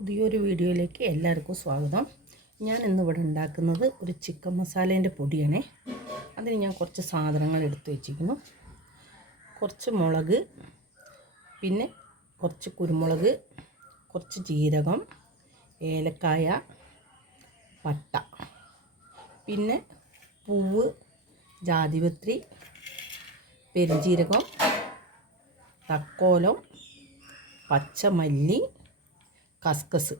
പുതിയൊരു വീഡിയോയിലേക്ക് എല്ലാവർക്കും സ്വാഗതം. ഞാൻ ഇന്നിവിടെ ഉണ്ടാക്കുന്നത് ഒരു ചിക്കൻ മസാലേന്റെ പൊടിയാണ്. അതിന് ഞാൻ കുറച്ച് സാധനങ്ങൾ എടുത്തു വെച്ചിരിക്കുന്നു. കുറച്ച് മുളക് പിന്നെ കുറച്ച് കുരുമുളക് കുറച്ച് ജീരകം ഏലക്കായ പട്ട പിന്നെ പൂവ് ജാതിപത്രി പെരുംജീരകം തക്കോലം പച്ചമല്ലി കസ്കസ്.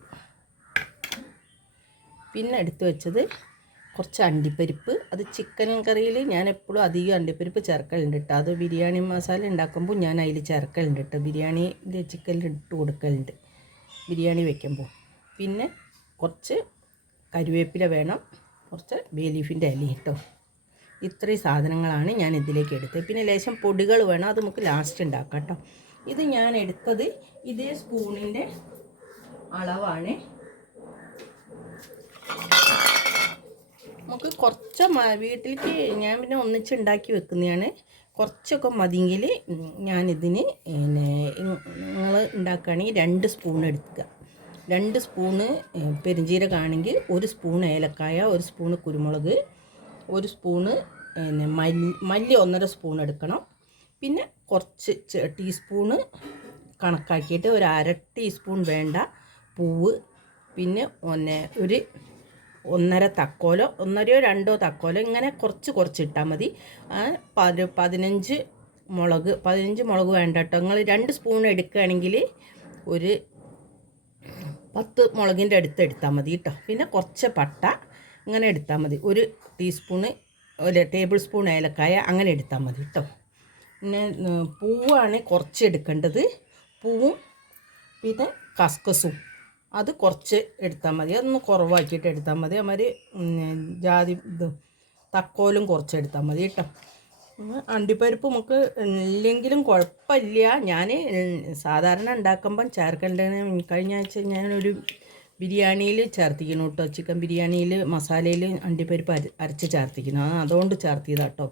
പിന്നെ എടുത്തു വെച്ചത് കുറച്ച് അണ്ടിപ്പരിപ്പ്. അത് ചിക്കൻ കറിയിൽ ഞാൻ എപ്പോഴും അധികം അണ്ടിപ്പരിപ്പ് ചേർക്കലുണ്ട് കേട്ടോ അത് ബിരിയാണി മസാല ഉണ്ടാക്കുമ്പോൾ ഞാൻ അതിൽ ചേർക്കലുണ്ട് കേട്ടോ ബിരിയാണി ചിക്കനിൽ ഇട്ട് കൊടുക്കലുണ്ട് ബിരിയാണി വെക്കുമ്പോൾ. പിന്നെ കുറച്ച് കരുവേപ്പില വേണം. കുറച്ച് ബേലീഫിന്റെ അലി കേട്ടോ ഇത്രയും സാധനങ്ങളാണ് ഞാൻ ഇതിലേക്ക് എടുത്തത്. പിന്നെ ലേശം പൊടികൾ വേണം. അത് നമുക്ക് ലാസ്റ്റ് ഉണ്ടാക്കാം കേട്ടോ ഇത് ഞാൻ എടുത്തത് ഇതേ സ്പൂണിന്റെ അളവാണ്. നമുക്ക് കുറച്ച് വീട്ടിലേക്ക് ഞാൻ പിന്നെ ഒന്നിച്ചുണ്ടാക്കി വെക്കുന്നതാണ്. കുറച്ചൊക്കെ മതിയെങ്കിൽ ഞാനിതിന് പിന്നെ നിങ്ങൾ ഉണ്ടാക്കുകയാണെങ്കിൽ രണ്ട് സ്പൂൺ എടുക്കുക. രണ്ട് സ്പൂണ് ഏ, പെരുംജീരകമാണെങ്കിൽ ഒരു സ്പൂൺ ഏലക്കായ ഒരു സ്പൂണ് കുരുമുളക് ഒരു സ്പൂണ് പിന്നെ മല്ലി മല്ലി ഒന്നര സ്പൂൺ എടുക്കണം. പിന്നെ കുറച്ച് ടീസ്പൂണ് കണക്കാക്കിയിട്ട് ഒരു അര ടീസ്പൂൺ വേണ്ട പൂവ് പിന്നെ ഒന്നെ ഒരു ഒന്നര തക്കോലോ ഒന്നരയോ രണ്ടോ തക്കോലോ ഇങ്ങനെ കുറച്ച് കുറച്ച് ഇട്ടാൽ മതി പതിനഞ്ച് മുളക് പതിനഞ്ച് മുളക് വേണ്ട കേട്ടോ. നിങ്ങൾ രണ്ട് സ്പൂൺ എടുക്കുകയാണെങ്കിൽ ഒരു പത്ത് മുളകിന്റെ അടുത്ത് എടുത്താൽ മതി കേട്ടോ. പിന്നെ കുറച്ച് പട്ട ഇങ്ങനെ എടുത്താൽ മതി. ഒരു ടീസ്പൂണ് ഒരു ടേബിൾ സ്പൂൺ ഏലക്കായ അങ്ങനെ എടുത്താൽ മതി കേട്ടോ. പിന്നെ പൂവാണ് കുറച്ച് എടുക്കേണ്ടത്. പൂവും പിന്നെ കസ്കസും. അത് കുറച്ച് എടുത്താൽ മതി. അതൊന്ന് കുറവാക്കിയിട്ട് എടുത്താൽ മതി. അമാതിരി ഉം, ജാതി ഇത് തക്കോലും കുറച്ച് എടുത്താൽ മതി കേട്ടോ. അണ്ടിപ്പരിപ്പ് നമുക്ക് ഇല്ലെങ്കിലും കുഴപ്പമില്ല. ഞാൻ സാധാരണ ഉണ്ടാക്കുമ്പം ചേർക്കേണ്ടത് കഴിഞ്ഞ ആഴ്ച ഞാനൊരു ബിരിയാണിയിൽ ചേർത്തിക്കുന്നു കേട്ടോ. ചിക്കൻ ബിരിയാണിയിൽ മസാലയിൽ അണ്ടിപ്പരിപ്പ് അര അരച്ച് ചേർത്തിക്കുന്നു അതുകൊണ്ട് ചേർത്തിയതാണ് കേട്ടോ.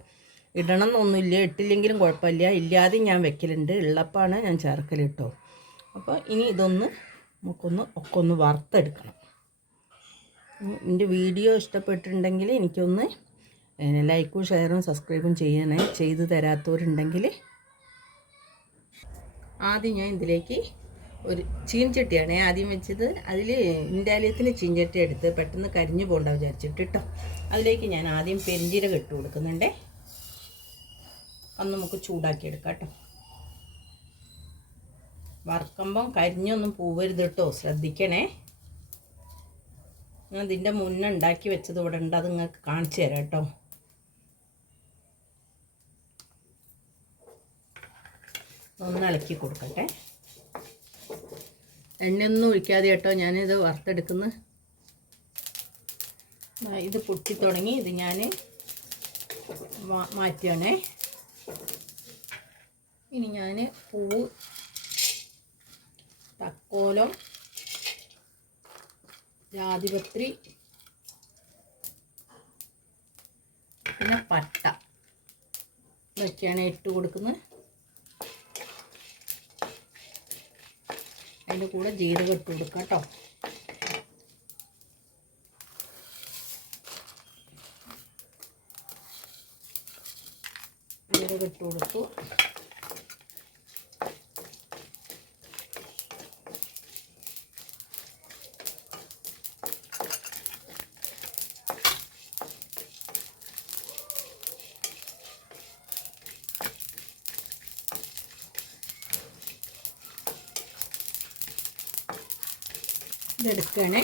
ഇടണം എന്നൊന്നുമില്ല ഇട്ടില്ലെങ്കിലും കുഴപ്പമില്ല. ഇല്ലാതെ ഞാൻ വെക്കലുണ്ട്. ഉള്ളപ്പാണ് ഞാൻ ചേർക്കൽ കേട്ടോ. അപ്പോൾ ഇനി ഇതൊന്ന് നമുക്കൊന്ന് ഒക്കെ ഒന്ന് വറുത്തെടുക്കണം എന്റെ വീഡിയോ ഇഷ്ടപ്പെട്ടിട്ടുണ്ടെങ്കിൽ എനിക്കൊന്ന് ലൈക്കും ഷെയറും സബ്സ്ക്രൈബും ചെയ്യണേ. ചെയ്തു തരാത്തവരുണ്ടെങ്കിൽ ആദ്യം ഞാൻ ഇതിലേക്ക് ഒരു ചീൻചട്ടിയാണ് ആദ്യം വെച്ചത്. അതിൽ ഇൻഡാലിയത്തിന് ചീൻചട്ടി എടുത്ത് പെട്ടെന്ന് കരിഞ്ഞു പോകണ്ട വിചാരിച്ചിട്ട് കേട്ടോ അതിലേക്ക് ഞാൻ ആദ്യം പെരിഞ്ചീരകം ഇട്ട് കൊടുക്കുന്നുണ്ടേ. അന്ന് നമുക്ക് ചൂടാക്കിയെടുക്കാം കേട്ടോ വറുക്കുമ്പം കരിഞ്ഞൊന്നും പോവരുത് കേട്ടോ. ശ്രദ്ധിക്കണേ. ഞാൻ ഇതിന്റെ മുന്നേ ഉണ്ടാക്കി വെച്ചത് ഇവിടെ ഉണ്ട്. അത് നിങ്ങൾക്ക് കാണിച്ചു തരാം കേട്ടോ. ഒന്ന് ഇളക്കി കൊടുക്കട്ടെ. എണ്ണയൊന്നും ഒഴിക്കാതെ കേട്ടോ ഞാനിത് വറുത്തെടുക്കുന്നു. ഇത് പൊട്ടി തുടങ്ങി. ഇത് ഞാൻ മാറ്റുകയാണേ ഇനി ഞാൻ പൂവ് തക്കോലം ജാതിപത്രി പിന്നെ പട്ട. ഇതൊക്കെയാണ് ഇട്ട് കൊടുക്കുന്നത്. അതിന്റെ കൂടെ ജീരകം ഇട്ട് കൊടുക്കാം കേട്ടോ. ജീരകം ഇട്ട് കൊടുത്തു. ഇതെടുക്കണേ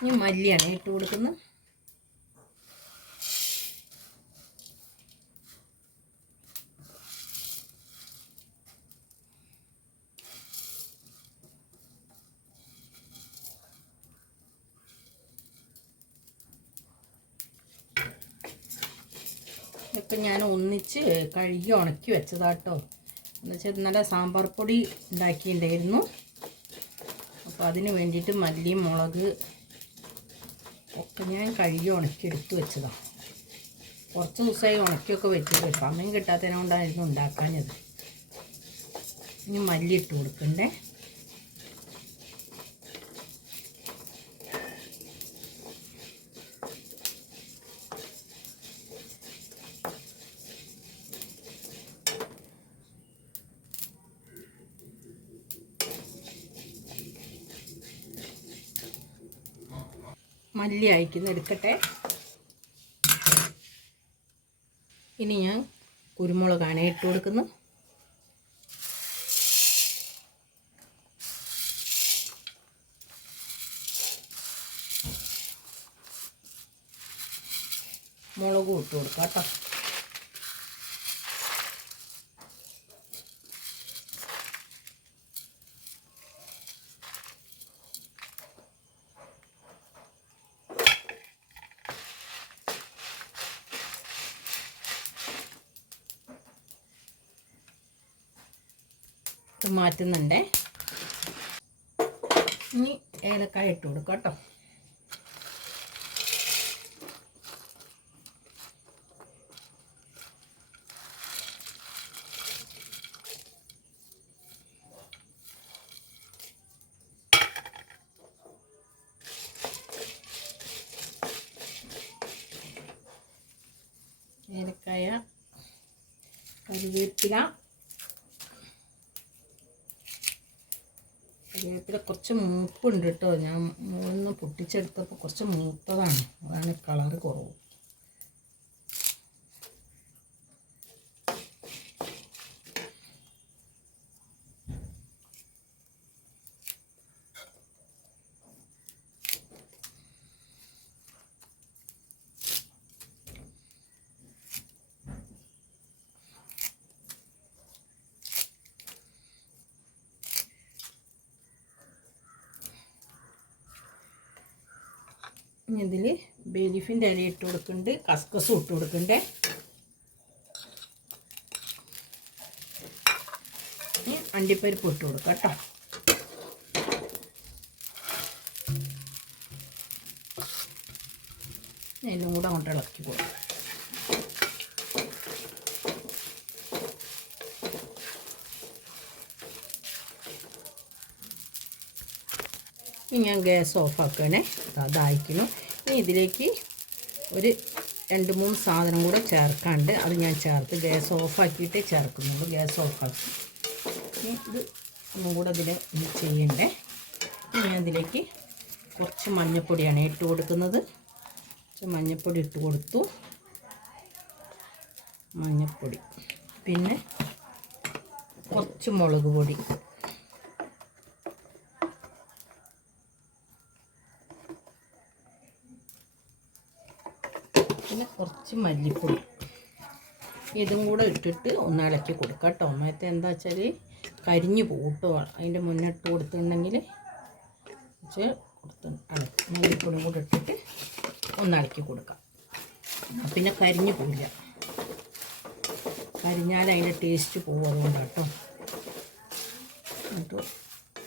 ഇനി മല്ലിയാണ് ഇട്ട് കൊടുക്കുന്നത് ഇതൊക്കെ ഞാൻ ഒന്നിച്ച് കഴുകി ഉണക്കി വെച്ചതാട്ടോ. എന്നുവെച്ചാൽ ഇന്നലെ സാമ്പാർ പൊടി ഉണ്ടാക്കിയിട്ടുണ്ടായിരുന്നു. അപ്പോൾ അതിന് വേണ്ടിയിട്ട് മല്ലി മുളക് ഒക്കെ ഞാൻ കഴുകി ഉണക്കി എടുത്ത് വെച്ചതാണ് കുറച്ച് ദിവസമായി ഉണക്കിയൊക്കെ വെച്ചത് സമയം കിട്ടാത്തതിനെ കൊണ്ടായിരുന്നു ഉണ്ടാക്കാഞ്ഞത്. ഇനി മല്ലി ഇട്ട് കൊടുക്കണ്ടേ? മല്ലി അയക്കുന്ന എടുക്കട്ടെ. ഇനി ഞാൻ കുരുമുളകാണ് ഇട്ട് കൊടുക്കുന്നു. മുളകും ഇട്ട് കൊടുക്കാം കേട്ടോ. ഇത് മാറ്റുന്നുണ്ടേ. ഇനി ഏലക്കായ ഇട്ട് കൊടുക്കാം കേട്ടോ. ഏലക്കായ കറിവേപ്പില കറിവേപ്പില കുറച്ച് മൂപ്പുണ്ട് കേട്ടോ. ഞാൻ മൂന്ന് പൊട്ടിച്ചെടുത്തപ്പോൾ കുറച്ച് മൂത്തതാണ്. അതാണ് കളറ് കുറവ്. ഇനി ഇതിൽ ബേലീഫിന്റെ ഇല ഇട്ട് കൊടുക്കുന്നുണ്ട്. കസ്കസും ഇട്ട് കൊടുക്കണ്ടേ ഇനി അണ്ടിപ്പരിപ്പ് ഇട്ട് കൊടുക്കാം കേട്ടോ. എല്ലാം കൂടെ അങ്ങോട്ട് ഇളക്കി കൊടുക്കും. ഞാൻ ഗ്യാസ് ഓഫാക്കണേ. അതായിരിക്കണം ഇനി ഇതിലേക്ക് ഒരു രണ്ട് മൂന്ന് സാധനം കൂടെ ചേർക്കാണ്ട് അത് ഞാൻ ചേർത്ത് ഗ്യാസ് ഓഫാക്കിയിട്ടേ ചേർക്കുന്നുള്ളൂ. ഗ്യാസ് ഓഫാക്കി. ഇനി ഇത് ഒന്നും കൂടെ അതിൽ ചെയ്യണ്ടേ. ഞാൻ ഇതിലേക്ക് കുറച്ച് മഞ്ഞൾപ്പൊടിയാണ് ഇട്ട് കൊടുക്കുന്നത്. കുറച്ച് മഞ്ഞൾപ്പൊടി ഇട്ട് കൊടുത്തു. മഞ്ഞൾപ്പൊടി പിന്നെ കുറച്ച് മുളക് പൊടി പിന്നെ കുറച്ച് മല്ലിപ്പൊടി. ഇതും കൂടെ ഇട്ടിട്ട് ഒന്ന് ഇളക്കി കൊടുക്കാം കേട്ടോ. മറ്റേ എന്താ വെച്ചാൽ കരിഞ്ഞു പോട്ടോ അതിന്റെ മുന്നേ ഇട്ട് കൊടുത്തിട്ടുണ്ടെങ്കിൽ വെച്ച് കൊടുത്ത് മല്ലിപ്പൊടിയും കൂടെ ഇട്ടിട്ട് ഒന്ന് ഇളക്കി കൊടുക്കാം. പിന്നെ കരിഞ്ഞു പോവില്ല. കരിഞ്ഞാൽ അതിന്റെ ടേസ്റ്റ് പോകും അതുകൊണ്ട് കേട്ടോ.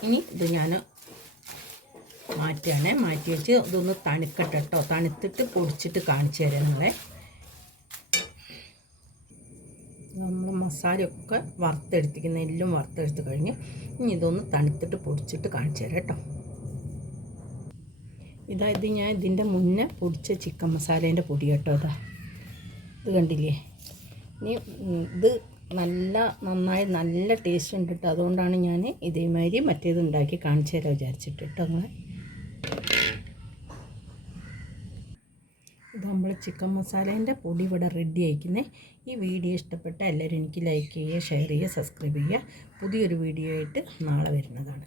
ഇനി ഇത് ഞാൻ മാറ്റുകയാണേ. മാറ്റി വെച്ച് ഇതൊന്ന് തണുക്കട്ടെ കേട്ടോ. തണുത്തിട്ട് പൊടിച്ചിട്ട് കാണിച്ചു തരാം നിങ്ങളെ. മസാലയൊക്കെ വറുത്തെടുത്തിരിക്കുന്ന. എല്ലാം വറുത്തെടുത്ത് കഴിഞ്ഞ് ഇനി ഇതൊന്ന് തണുത്തിട്ട് പൊടിച്ചിട്ട് കാണിച്ചു തരാം കേട്ടോ. ഇതായത് ഞാൻ ഇതിന്റെ മുന്നേ പൊടിച്ച ചിക്കൻ മസാലേന്റെ പൊടി കേട്ടോ അതാ ഇത് കണ്ടില്ലേ? ഇനി ഇത് നല്ല നന്നായി നല്ല ടേസ്റ്റ് ഉണ്ട് കേട്ടോ. അതുകൊണ്ടാണ് ഞാൻ ഇതേമാതിരി മറ്റേത് ഉണ്ടാക്കി കാണിച്ചു തരാം വിചാരിച്ചിട്ട് കേട്ടോ നിങ്ങളെ. ചിക്കൻ മസാലേന്റെ പൊടി ഇവിടെ റെഡി ആയിക്കുന്നേ. ഈ വീഡിയോ ഇഷ്ടപ്പെട്ട എല്ലാവരും എനിക്ക് ലൈക്ക് ചെയ്യുക ഷെയർ ചെയ്യുക സബ്സ്ക്രൈബ് ചെയ്യുക. പുതിയൊരു വീഡിയോ ആയിട്ട് നാളെ വരുന്നതാണ്.